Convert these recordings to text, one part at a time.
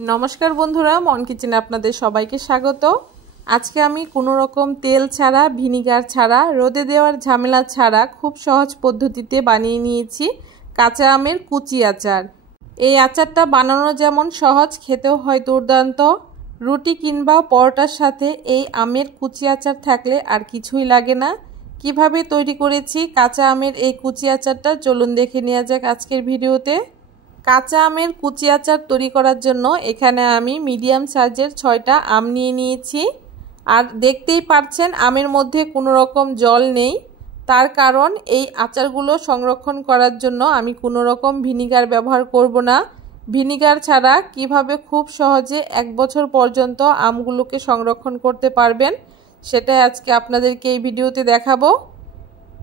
नमस्कार बंधुरा मन किचेने आपनादेर सबाइके स्वागत। आज के आमी कोनो रकम तेल छाड़ा भिनिगार छाड़ा रोदे देওয়ার झमेला छाड़ा खूब सहज पद्धतिते बानिये निয়েছি काँचा आमेर कुचि आचार। এই আচারটা বানানো যেমন সহজ খেতেও হয় দুর্দান্ত। রুটি কিংবা পরোটার সাথে এই আমের কুচি আচার থাকলে আর কিছুই লাগে না। কিভাবে তৈরি করেছি কাঁচা আমের এই কুচি আচারটা চলুন দেখে নেওয়া যাক আজকের ভিডিওতে। কাঁচা আমের কুচি আচার তৈরি করার জন্য এখানে আমি মিডিয়াম সাইজের 6টা আম নিয়ে নিয়েছি। আর দেখতেই পাচ্ছেন আমের মধ্যে কোনো রকম জল নেই, তার কারণ এই আচারগুলো সংরক্ষণ করার জন্য আমি কোনো রকম ভিনিগার ব্যবহার করব না। ভিনিগার ছাড়া কিভাবে খুব সহজে 1 বছর পর্যন্ত আমগুলোকে সংরক্ষণ করতে পারবেন সেটাই আজকে আপনাদেরকে এই ভিডিওতে দেখাবো।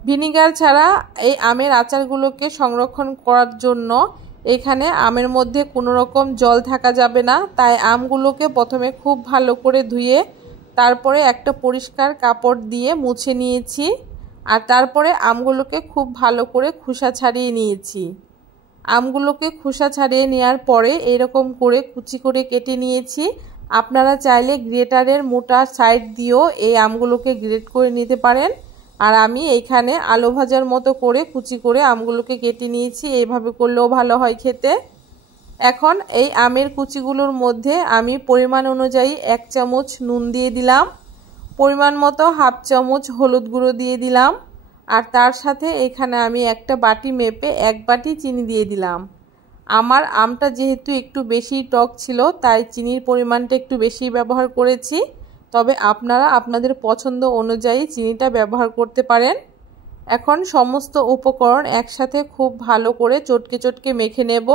ভিনিগার ছাড়া এই আমের আচারগুলোকে সংরক্ষণ করার জন্য এখানে আমের মধ্যে কোনো রকম জল থাকা যাবে না, তাই আমগুলোকে প্রথমে খুব ভালো করে ধুয়ে তারপরে একটা পরিষ্কার কাপড় দিয়ে মুছে নিয়েছি। আর তারপরে আমগুলোকে খুব ভালো করে খোসা ছাড়িয়ে নিয়েছি। আমগুলোকে খোসা ছাড়িয়ে নেওয়ার পরে এরকম করে কুচি করে কেটে নিয়েছি। আপনারা চাইলে গ্রেটারের মোটা সাইড দিয়েও এই আমগুলোকে গ্রেট করে নিতে পারেন। আর আমি এইখানে আলু ভাজার মতো করে কুচি করে আমগুলোকে কেটে নিয়েছি, এইভাবে করলেও ভালো হয় খেতে। এখন এই আমের কুচিগুলোর মধ্যে আমি পরিমাণ অনুযায়ী 1 চামচ নুন দিয়ে দিলাম, পরিমাণ মতো হাফ চামচ হলুদ গুঁড়ো দিয়ে দিলাম, আর তার সাথে এখানে আমি একটা বাটি মেপে 1 বাটি চিনি দিয়ে দিলাম। আমার আমটা যেহেতু একটু বেশি টক ছিল তাই চিনির পরিমাণটা একটু বেশি ব্যবহার করেছি, তবে আপনারা আপনাদের পছন্দ অনুযায়ী চিনিটা ব্যবহার করতে পারেন। এখন সমস্ত উপকরণ একসাথে খুব ভালো করে চটকে চটকে মেখে নেব।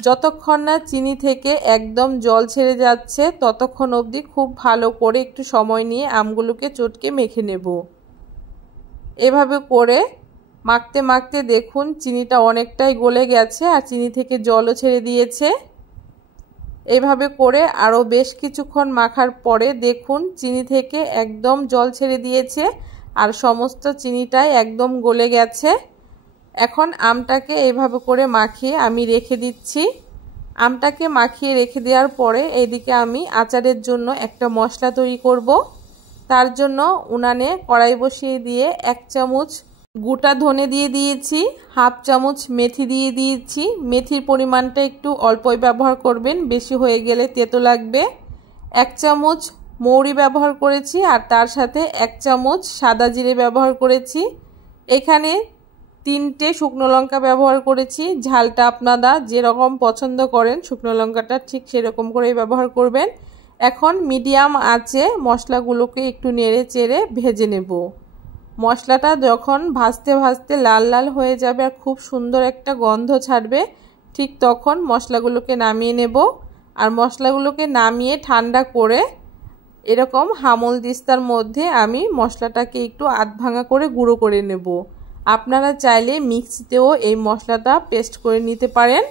যতক্ষণ না চিনি থেকে একদম জল ছেড়ে যাচ্ছে ততক্ষণ অবধি খুব ভালো করে একটু সময় নিয়ে আমগুলোকে চটকে মেখে নেব। এভাবে করে মাখতে মাখতে দেখুন চিনিটা অনেকটাই গলে গেছে আর চিনি থেকে জলও ছেড়ে দিয়েছে। এইভাবে করে আরও বেশ কিছুক্ষণ মাখার পরে দেখুন চিনি থেকে একদম জল ছেড়ে দিয়েছে আর সমস্ত চিনিটাই একদম গলে গেছে। এখন আমটাকে এইভাবে করে মাখিয়ে আমি রেখে দিচ্ছি। আমটাকে মাখিয়ে রেখে দেওয়ার পরে এইদিকে আমি আচারের জন্য একটা মশলা তৈরি করব। তার জন্য উনানে কড়াই বসিয়ে দিয়ে 1 চামচ গোটা ধনে দিয়ে দিয়েছি, হাফ চামচ মেথি দিয়ে দিয়েছি। মেথির পরিমাণটা একটু অল্পই ব্যবহার করবেন, বেশি হয়ে গেলে তেতো লাগবে। 1 চামচ মৌরি ব্যবহার করেছি আর তার সাথে 1 চামচ সাদা জিরে ব্যবহার করেছি। এখানে 3টে শুকনো লঙ্কা ব্যবহার করেছি। ঝালটা আপনারা যেরকম পছন্দ করেন শুকনো লঙ্কাটা ঠিক সেরকম করেই ব্যবহার করবেন। এখন মিডিয়াম আঁচে মশলাগুলোকে একটু নেড়ে চেড়ে ভেজে নেব। মশলাটা যখন ভাজতে ভাজতে লাল লাল হয়ে যাবে আর খুব সুন্দর একটা গন্ধ ছাড়বে, ঠিক তখন মশলাগুলোকে নামিয়ে নেব। আর মশলাগুলোকে নামিয়ে ঠান্ডা করে এরকম হামল দিস্তার মধ্যে আমি মশলাটাকে একটু আধ ভাঙা করে গুঁড়ো করে নেব। আপনারা চাইলে মিক্সিতেও এই মশলাটা পেস্ট করে নিতে পারেন,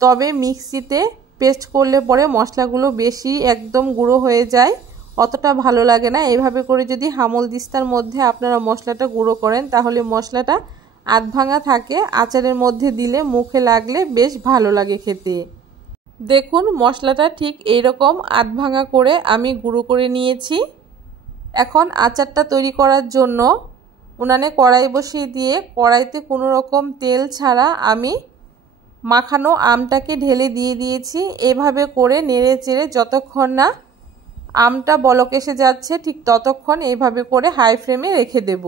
তবে মিক্সিতে পেস্ট করলে পরে মশলাগুলো বেশি একদম গুঁড়ো হয়ে যায়, অতটা ভালো লাগে না। এইভাবে করে যদি হামল দিস্তার মধ্যে আপনারা মশলাটা গুঁড়ো করেন তাহলে মশলাটা আধ ভাঙা থাকে, আচারের মধ্যে দিলে মুখে লাগলে বেশ ভালো লাগে খেতে। দেখুন মশলাটা ঠিক এইরকম আধ ভাঙা করে আমি গুঁড়ো করে নিয়েছি। এখন আচারটা তৈরি করার জন্য উনানে কড়াই বসিয়ে দিয়ে কড়াইতে কোনো রকম তেল ছাড়া আমি মাখানো আমটাকে ঢেলে দিয়ে দিয়েছি। এভাবে করে নেড়ে চেড়ে যতক্ষণ না আমটা বলক এসে যাচ্ছে ঠিক ততক্ষণ এইভাবে করে হাই ফ্লেমে রেখে দেব।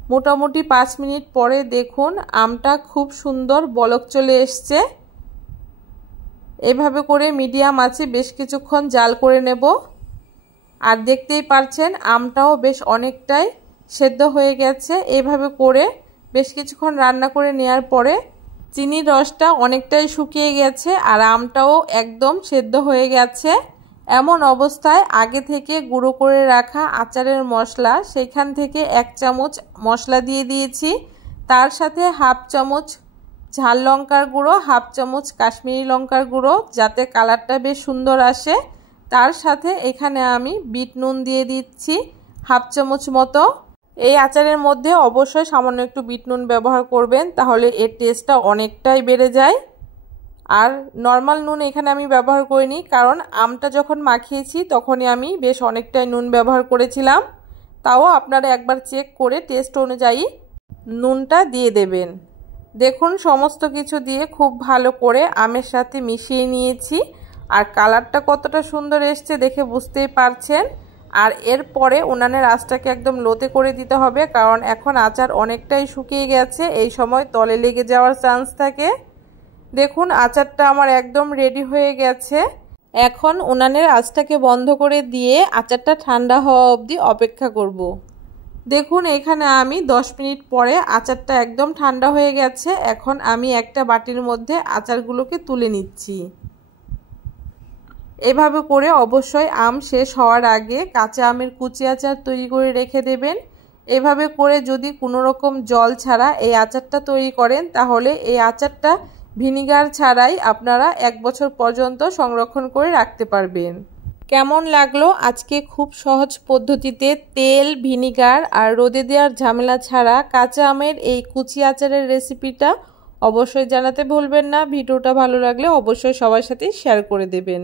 মোটামুটি 5 মিনিট পরে দেখুন আমটা খুব সুন্দর বলক চলে এসছে। এভাবে করে মিডিয়াম আঁচে বেশ কিছুক্ষণ জাল করে নেব। আর দেখতেই পাচ্ছেন আমটাও বেশ অনেকটাই সেদ্ধ হয়ে গেছে। এইভাবে করে বেশ কিছুক্ষণ রান্না করে নেওয়ার পরে চিনির রসটা অনেকটাই শুকিয়ে গেছে আর আমটাও একদম সেদ্ধ হয়ে গেছে। এমন অবস্থায় আগে থেকে গুঁড়ো করে রাখা আচারের মশলা সেখান থেকে 1 চামচ মশলা দিয়ে দিয়েছি, তার সাথে হাফ চামচ ঝাল লঙ্কার গুঁড়ো, হাফ চামচ কাশ্মীরি লঙ্কার গুঁড়ো যাতে কালারটা বেশ সুন্দর আসে। তার সাথে এখানে আমি বিট নুন দিয়ে দিচ্ছি হাফ চামচ মতো। এই আচারের মধ্যে অবশ্যই সামান্য একটু বিট নুন ব্যবহার করবেন, তাহলে এর টেস্টটা অনেকটাই বেড়ে যায়। আর নর্মাল নুন এখানে আমি ব্যবহার করিনি, কারণ আমটা যখন মাখিয়েছি তখনই আমি বেশ অনেকটাই নুন ব্যবহার করেছিলাম। তাও আপনারা একবার চেক করে টেস্ট অনুযায়ী নুনটা দিয়ে দেবেন। দেখুন সমস্ত কিছু দিয়ে খুব ভালো করে আমের সাথে মিশিয়ে নিয়েছি। আর কালারটা কতটা সুন্দর এসছে দেখে বুঝতেই পারছেন। আর এরপরে উনানের আঁচটাকে একদম লোতে করে দিতে হবে, কারণ এখন আচার অনেকটাই শুকিয়ে গেছে, এই সময় তলে লেগে যাওয়ার চান্স থাকে। দেখুন আচারটা আমার একদম রেডি হয়ে গেছে। এখন উনানের আঁচটাকে বন্ধ করে দিয়ে আচারটা ঠান্ডা হওয়া অবধি অপেক্ষা করব। দেখুন এখানে আমি 10 মিনিট পরে আচারটা একদম ঠান্ডা হয়ে গেছে। এখন আমি একটা বাটির মধ্যে আচারগুলোকে তুলে নিচ্ছি। এভাবে করে অবশ্যই আম শেষ হওয়ার আগে কাঁচা আমের কুচি আচার তৈরি করে রেখে দেবেন। এভাবে করে যদি কোনো রকম জল ছাড়া এই আচারটা তৈরি করেন, তাহলে এই আচারটা ভিনিগার ছাড়াই আপনারা 1 বছর পর্যন্ত সংরক্ষণ করে রাখতে পারবেন। কেমন লাগলো আজকে খুব সহজ পদ্ধতিতে তেল, ভিনিগার আর রোদে দেওয়ার ঝামেলা ছাড়া কাঁচা আমের এই কুচি আচারের রেসিপিটা? অবশ্যই জানাতে ভুলবেন না। ভিডিওটা ভালো লাগলে অবশ্যই সবার সাথে শেয়ার করে দেবেন।